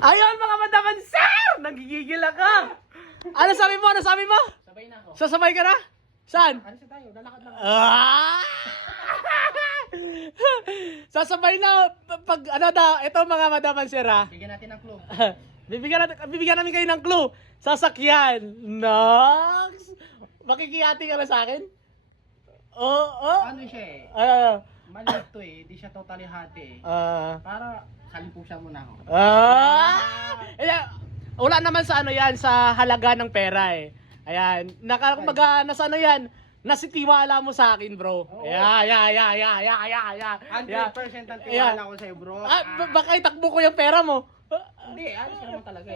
Ayun mga madaman, sir! Nagigigil ako. Ano sabi mo? Ano sabi mo? Sabay na ako. Sasabay ka na? Saan? Alis na tayo, lalakad lang. Ah! Sasabay na pag ano daw, ito mga madaman sir ha. Bigyan natin ng clue. Bibigyan namin kayo ng clue. Sasakyan. Nox! Makikiyati ka na sa akin? Oo. Ano siya eh? Ah. Maliit to eh. Di siya totally hati eh. Para salimpo siya muna ako. Wala naman sa ano yan, sa halaga ng pera eh. Ayan. Kumbaga, nasa ano yan, nasitiwala mo sa akin bro. Oo. Yeah. 100% ang tiwala ko sa'yo bro. Baka itakbo ko yung pera mo. Hindi, alis ka naman talaga eh.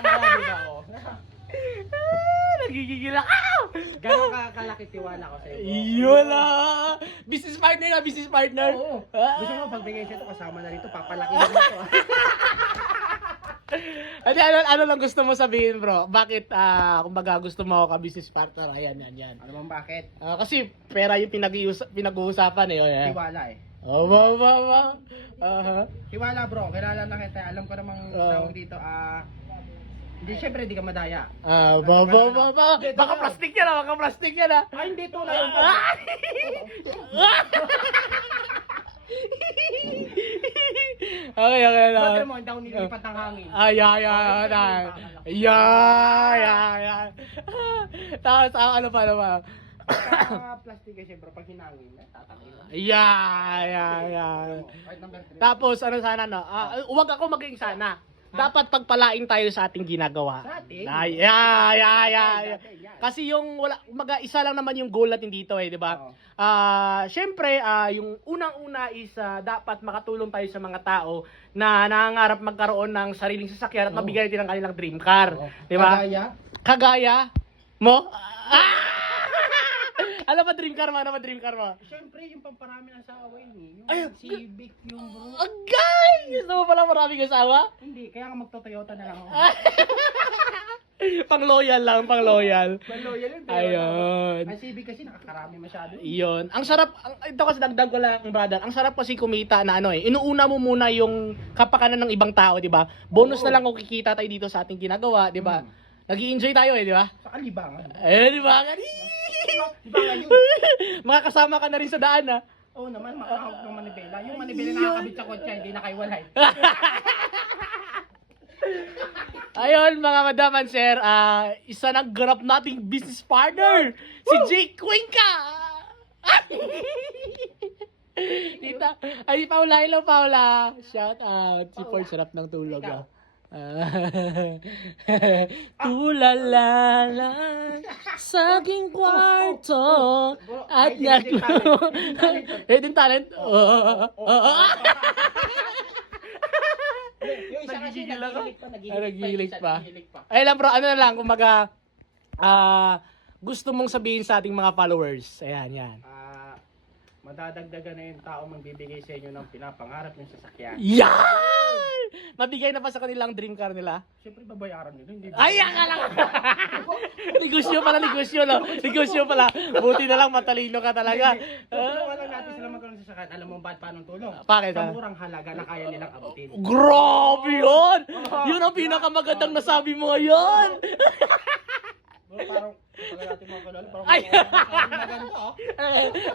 Mamaya ba ako? Nagigigil ako. Gano'n kalaki tiwala ko sa'yo bro. Yola! Business partner ka, business partner. Oo. Gusto mo pagbigay sa'yo ito, kasama na rito, papalakihin mo ito. Ano lang gusto mo sabihin bro? Bakit, kumbaga gusto mo ako ka-business partner? Ayan. Ano bang bakit? Kasi pera yung pinag-uusapan eh. Oh, Tiwala eh. Oh, wow. Tiwala bro, kilala na kita. Alam ko namang tawag dito, hindi, syempre hindi ka madaya. Baka plastic yan ah, Ay, hindi to na yun. Okay. Brother mo, hindi ako nilipat ng hangin. Tapos, ano pa? Plastic kasi bro, pag hinangin, tatangin mo. Right number 3. Tapos, ano sana no? Huwag ako maging sana. Dapat pagpalain tayo sa ating ginagawa. Sa atin? Kasi yung isa lang naman yung goal natin dito eh, di ba? Oo. Syempre, yung unang-una is dapat makatulong tayo sa mga tao na nangangarap magkaroon ng sariling sasakyan at mabigyan natin ng kanilang dream car, di ba? Kagaya mo? Ano ba dream car mo? Syempre, yung pamparami ng asawa yun eh. Yung Ayun. Civic, yung bro. Agay! Gusto mo pala maraming asawa? Hindi, kaya nga magto-Toyota na lang ako. Pang-loyal lang. Maloyal yun. Ayun. Ang Civic kasi nakakarami masyado. Iyon. Ang sarap, ito kasi dagdag ko lang, brother. Ang sarap kasi kumita na ano eh. Inuuna mo muna yung kapakanan ng ibang tao, di ba? Bonus na lang kung kikita tayo dito sa ating ginagawa, di ba? Nag-i-enjoy tayo eh, di ba? Sa kalibangan. Eh, di ba? Libangan yun. Makakasama ka na rin sa daan, ha? Oo naman, makakahawak ng manibela. Yung manibela na nakakabit sa kotse, hindi nakaiwalay. Ayun, mga madam and sir, isa ng ganap nating business partner, si Jake Cuenca! Tita, ay Paula, hello Paula. Shout out. Si Paul, sarap ng tulog ah. Tulala sa aking kwarto at hidden talent. Yung isa kasi Nagigilig pa. Ay lang bro, ano na lang, kumbaga, gusto mong sabihin sa ating mga followers. Ayan, yan. Madadagdagan na yung tao magbibigay sa inyo ng pinapangarap yung sasakyan. Yan! Mabigay na pa sa kanilang dream car nila? Siyempre babayaran nila. Hindi Ay, akala ka! negosyo pala. Buti na lang, matalino ka talaga. Tulungan lang natin sila magkaroon ng sasakyan. Alam mo ba paano tulong? Bakit? Sa murang halaga na kaya nilang abutin. Grabe yun! Yun ang pinakamagandang nasabi mo ngayon! Bro, parang natin mga kanal. Parang Ay! maganda oh.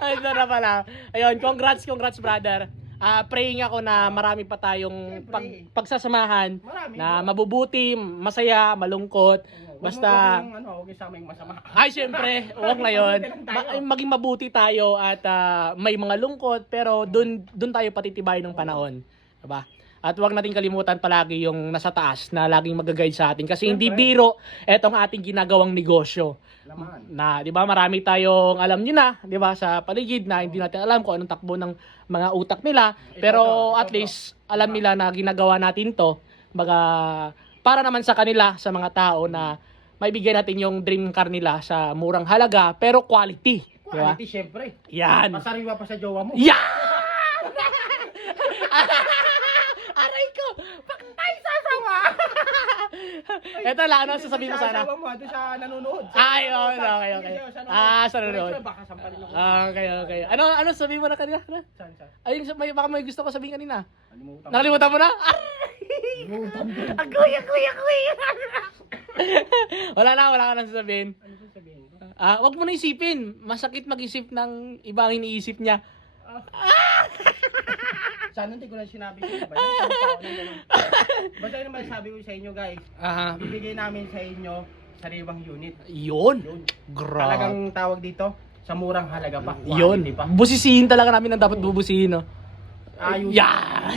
Ay, ito na pala. Ayun, congrats brother. Praying ako na marami pa tayong pagsasamahan Marami, na bro. mabubuti, masaya, malungkot. Basta, Huwag isama yung masama. ay syempre, huwag na yun. Maging mabuti tayo at may mga lungkot, pero dun tayo patitibay ng panahon. Diba? At huwag natin kalimutan palagi yung nasa taas na laging mag-guide sa atin. Kasi hindi biro etong ating ginagawang negosyo. Naman. Na, di ba, marami tayong alam nyo na, di ba, sa paligid na hindi natin alam kung anong takbo ng mga utak nila. Pero at least, alam nila na ginagawa natin to. Baga, para naman sa kanila, sa mga tao na maibigay natin yung dream car nila sa murang halaga, pero quality. Di ba? Quality, syempre. Yan. Masariwa pa sa jowa mo. Yan! Aray ko! Paktay sa sawa! Eto lang, ano sasabihin mo sana? Sa asawa mo, doon siya nanonood. Ay, okay. Sa nanonood. Baka sampalin ako. Okay. Ano sabihin mo na kanina? Saan? Ayun, baka may gusto ko sabihin kanina. Nakalimutan ko. Nakalimutan mo na? Aray! Agoy. Wala ka nang sasabihin. Ano ba sabihin ko? Wag mo na isipin. Masakit mag-isip ng iba ang iniisip niya. Sana hindi ko lang sinabi ko. Basta yun naman sabi ko sa inyo guys. Ibigay namin sa inyo sariwang unit. Yun. Grabe. Talagang tawag dito, sa murang halaga pa. Yun. Quality pa. Busisihin talaga namin ang dapat bubusihin, no? Ayun. Yeah.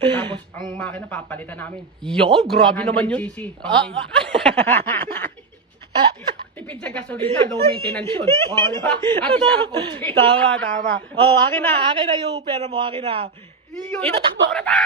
Tapos ang makina papalitan namin. Yun, grabe 100 naman yun. cc, pang-aid. Tipid sa gasolina, low maintenance yun. Di ba? At isa ang kotse. Tama. Akin na yung pera mo, akin na. Itatakbo ko na ta!